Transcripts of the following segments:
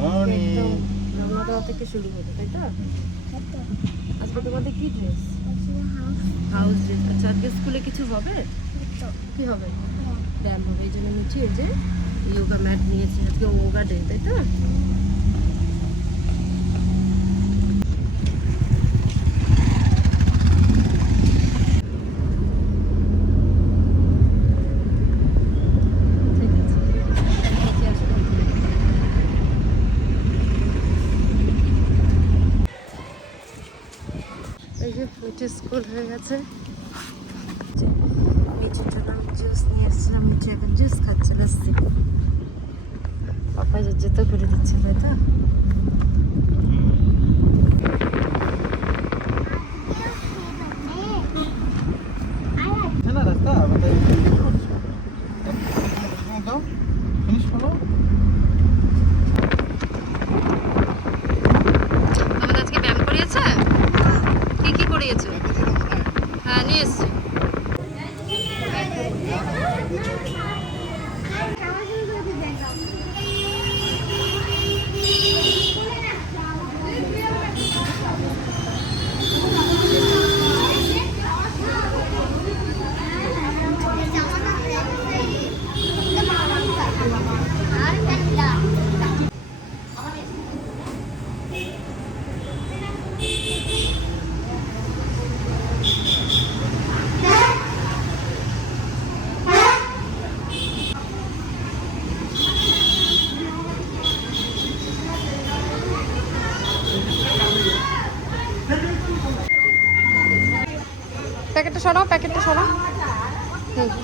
একদম রওনা দেওয়া থেকে শুরু হবে, তাই তো? আজকে তোমাদের কি ড্রেস? House dress. আচ্ছা, আজকে স্কুলে কিছু হবে? কি হবে? ব্যায়াম হবে, এই জন্য নিচে এই যে ইয়োগা ম্যাট নিয়েছি। আজকে যোগা ডে, তাই তো? এই যে মিঠে স্কুল হয়ে গেছে। মিঠের জন্য আমি জুস নিয়ে এসেছিলাম, মিঠে এখন জুস খাচ্ছে, লাস্সি। পাপা যে জুতো করে দিচ্ছে, তাই তো? আমাদের আজকে ব্যায়াম করিয়েছে? কি কি করিয়েছে? হ্যাঁ, নিয়ে এসছি। প্যাকেটটা সরাও, প্যাকেটটা সরাও।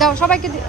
দাও সবাইকে দিও।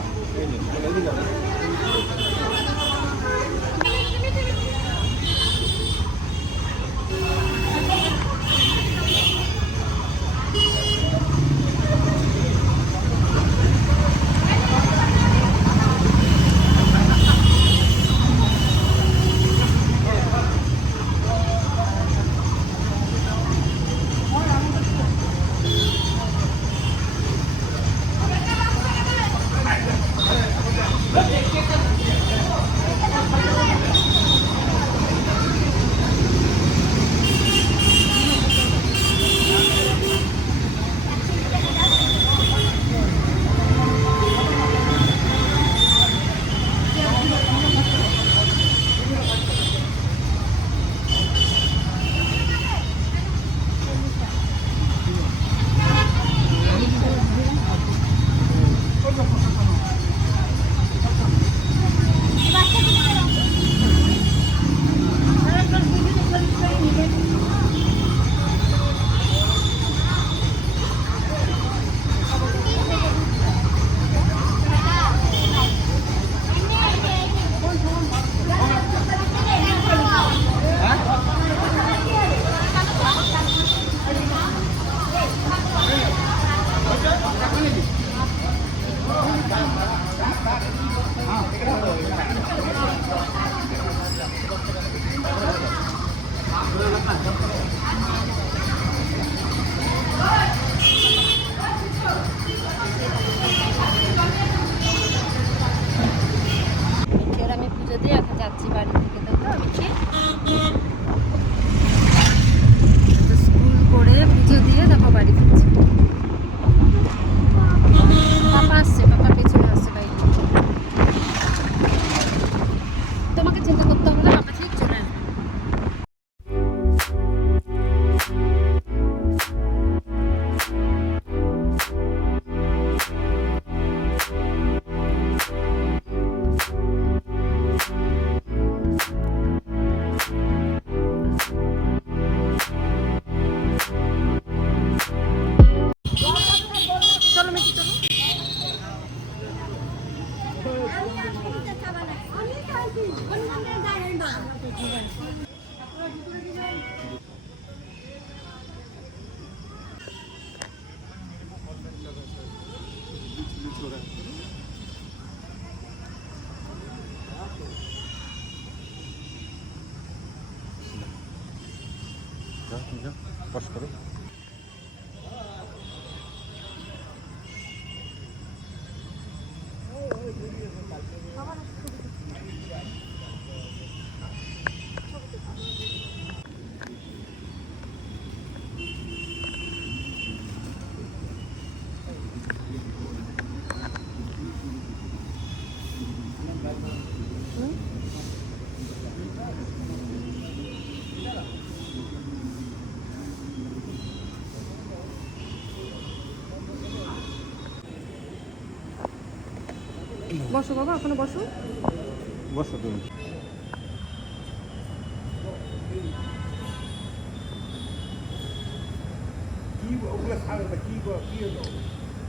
আমি পুজো দিয়ে এখন যাচ্ছি বাড়ি থেকে, তাই তো? আমি স্কুল করে পুজো দিয়ে তারপর বাড়ি ফিরছি। পাপা আসছে, পাপা পেছনে আসছে বাইক। তোমাকে চিন্তা করতে হবে না, পাপা ঠিক চলে আসবে। চলো মেকি, চলো। পাস করো। বসো বাবা, ওখানে বসো। বসো তুমি।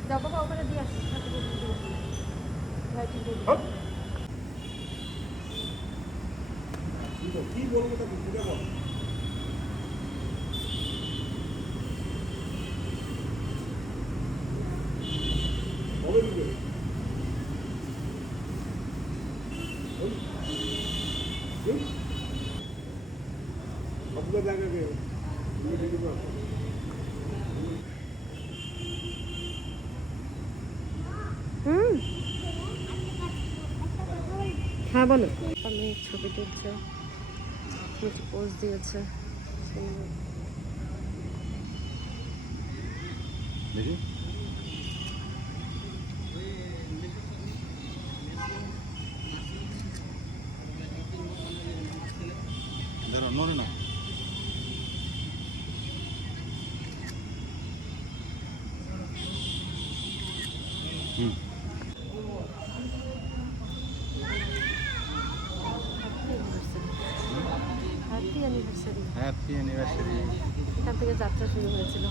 যাও বাবা, ওখানে দিয়ে আসো। কি বলবো তাকে বুঝে বল। হুম, হ্যাঁ বলো। আমি ছবি তুলছে, কিছু পোজ দিয়েছে। দেখি দাঁড়াও, নড়ে না। হুম, হ্যাপি অ্যানিভার্সারি। Happy anniversary. এখান থেকে যাত্রা শুরু হয়েছিল।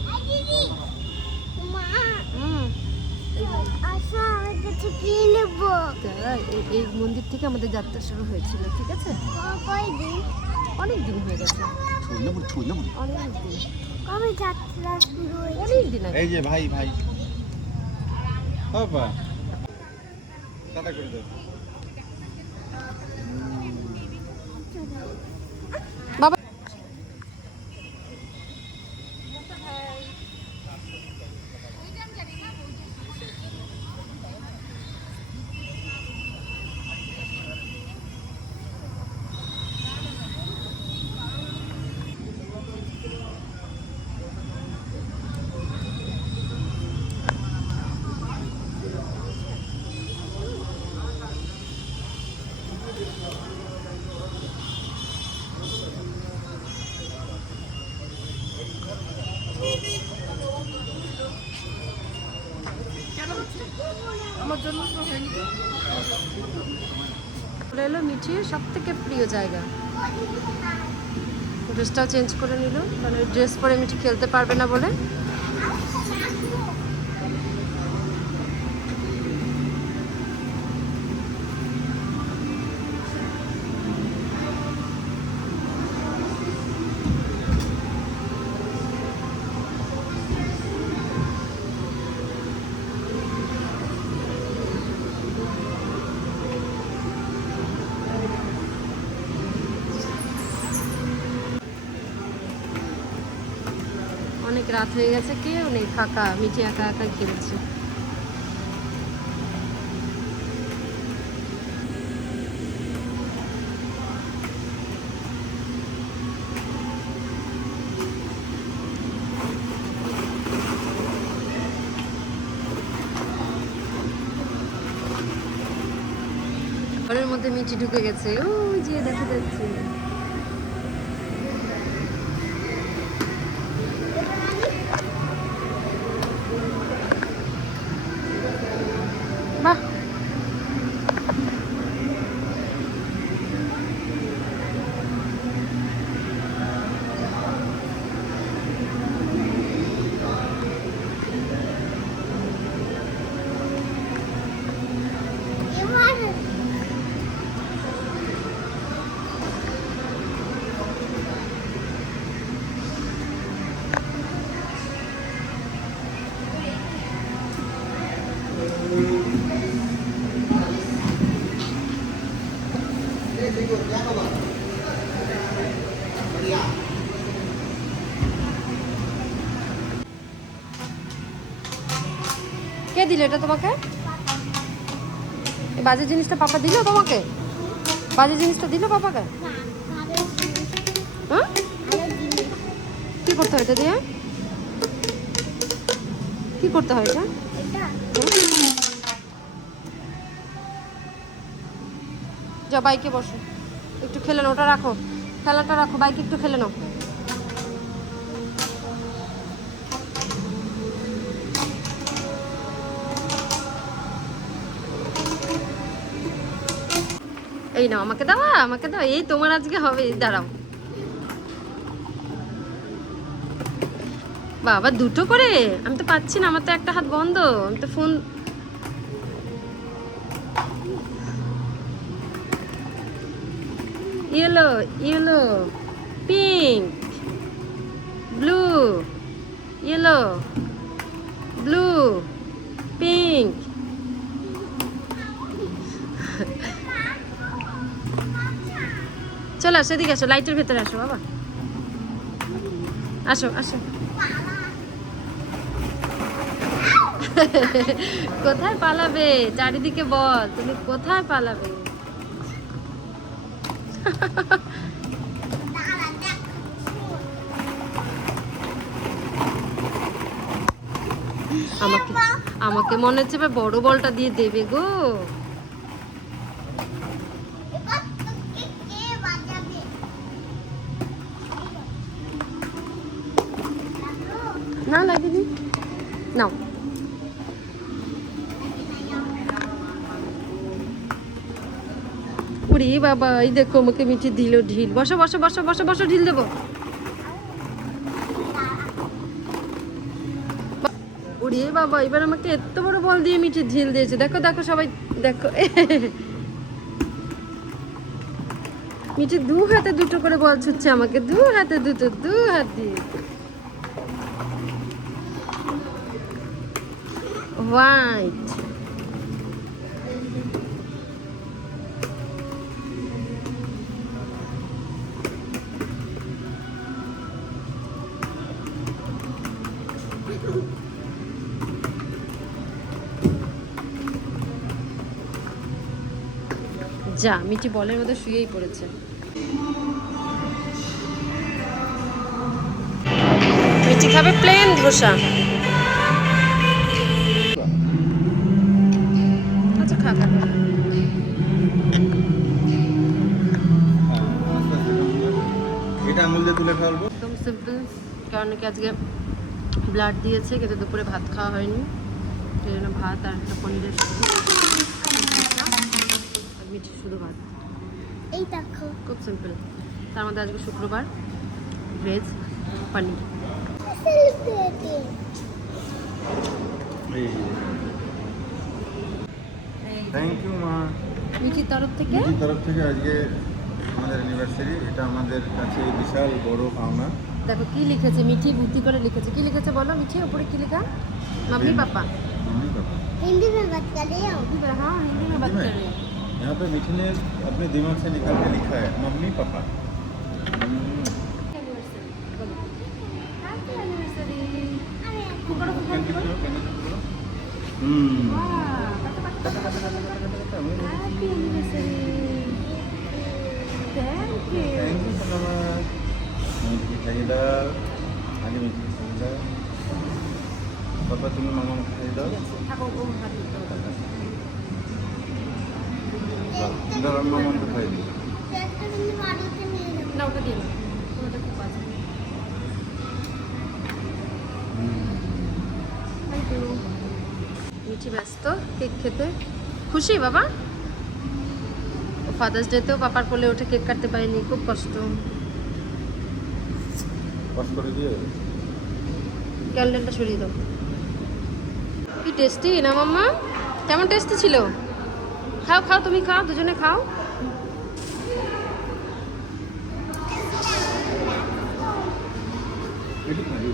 হুম, এই ভাই। তাই, এই মন্দির থেকে আমাদের যাত্রা শুরু হয়েছিল, ঠিক আছে? অনেক দিন হয়ে গেছে, অনেক দিন, অনেক দিন আগে। এই যে ভাই ভাই বাবা দাদা করে দাও। বাবা চলে এলো মিঠির সব থেকে প্রিয় জায়গা। ড্রেসটাও চেঞ্জ করে নিল, কারণ ওই ড্রেস পরে মিঠি খেলতে পারবে না বলে। অনেক রাত হয়ে গেছে, কেউ নেই, ফাঁকা। মিঠি একা একা খেলছে। ঘরের মধ্যে মিঠি ঢুকে গেছে, ওই যে দেখা যাচ্ছে। বাহ, কে দিল এটা তোমাকে? এই বাজে জিনিসটা পাপা দিল তোমাকে? বাজে জিনিসটা দিল পাপাকে? হ্যাঁ, কি করতে হয় এটা দিয়ে? কি করতে হয় এটা? যাও বাইকে বসো, একটু খেলে নাও। ওটা রাখো, খেলাটা রাখো, বাইকে একটু খেলে নাও। এই নাও, আমাকে দাও, আমাকে দাও। এই তোমার আজকে হবে, দাঁড়াও। বাবা, দুটো করে? আমি তো পাচ্ছি না, আমার তো একটা হাত বন্ধ, আমি তো phone. Yellow, yellow, pink, blue, yellow, blue, pink. চলো আসো, এদিকে আসো, লাইটের ভেতরে আসো বাবা, আসো আসো। কোথায় পালাবে? চারিদিকে বল, তুমি কোথায় পালাবে? আমাকে আমাকে মনে হচ্ছে এবার বড় বলটা দিয়ে দেবে গো। না লাগেনি, নাও। ওরে বাবা, এই দেখো আমাকে মিঠি দিল ঢিল। বসো বসো বসো বসো বসো, ঢিল দেবো। ওরে বাবা, এবার আমাকে এত বড় বল দিয়ে মিঠি ঢিল দিয়েছে। দেখো দেখো সবাই দেখো। মিঠি দু হাতে দুটো করে বল ছুটছে আমাকে, দু হাতে দুটো, দু হাত দিয়ে। হোয়াইট। যা, মিঠি বলের মধ্যে শুয়েই পড়েছে। মিঠি খাবে প্লেন ধোসা। আচ্ছা খা খা। এটা আঙুল দিয়ে তুলে খাওয়াবো। একদম সিম্পল, কারণ কি আজকে ব্লাড দিয়েছে, কিন্তু দুপুরে ভাত খাওয়া হয়নি, সেই জন্য ভাত আর একটা পনিরের সবজি আর মিঠি শুধু ভাত। এই দেখো, খুব সিম্পল। তার মধ্যে আজকে শুক্রবার, ভেজ পনির। থ্যাংক ইউ মা। মিঠির তরফ থেকে মিঠির তরফ থেকে আজকে আমাদের অ্যানিভার্সারি, এটা আমাদের কাছে বিশাল বড় পাওনা। দেখো কি লিখেছে, মিঠি বুদ্ধি করে লিখেছে। কি লিখেছে বলো মিঠি, উপরে কি লেখা? Mummy papa. Mummy papa Hindi में बात कर रही हो? हिंदी में, हाँ हिंदी में बात कर रहे हैं। यहाँ पे मीठी ने अपने दिमाग से निकाल के लिखा है mummy papa. Happy anniversary. Happy anniversary. Thank you. Thank you Salama. मीठी खाई दाओ, आगे मीठी खाई दाओ। पापा तुम्हें मामा को खाई दाओ। इधर मामा को खाई दो। না ওটা দিয়ে ওটা খুব বাজে। Thank you. মিঠি ব্যস্ত কেক খেতে। খুশি বাবা? ফাদার্স ডেতেও পাপার কোলে উঠে কেক কাটতে পারিনি, খুব কষ্ট। পাস করে দিয়ে ক্যান্ডেলটা সরিয়ে দাও। কি টেস্টি না মাম্মা? কেমন টেস্টি ছিল? খাও খাও, তুমি খাও, দুজনে খাও। এটি খাই দিও।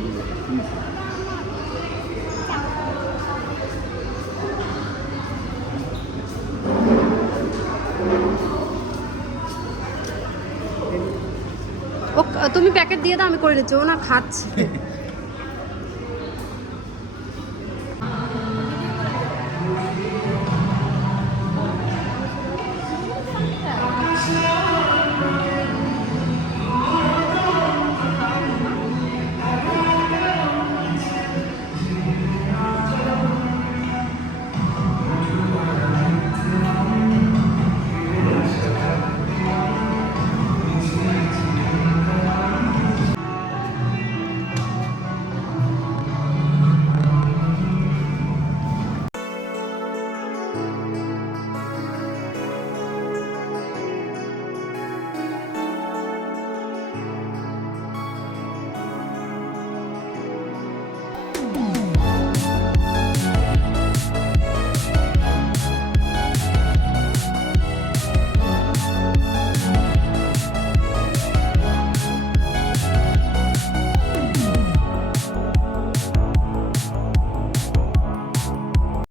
ও তুমি প্যাকেট দিয়ে দাও, আমি করে নিচ্ছি। ও না খাচ্ছে।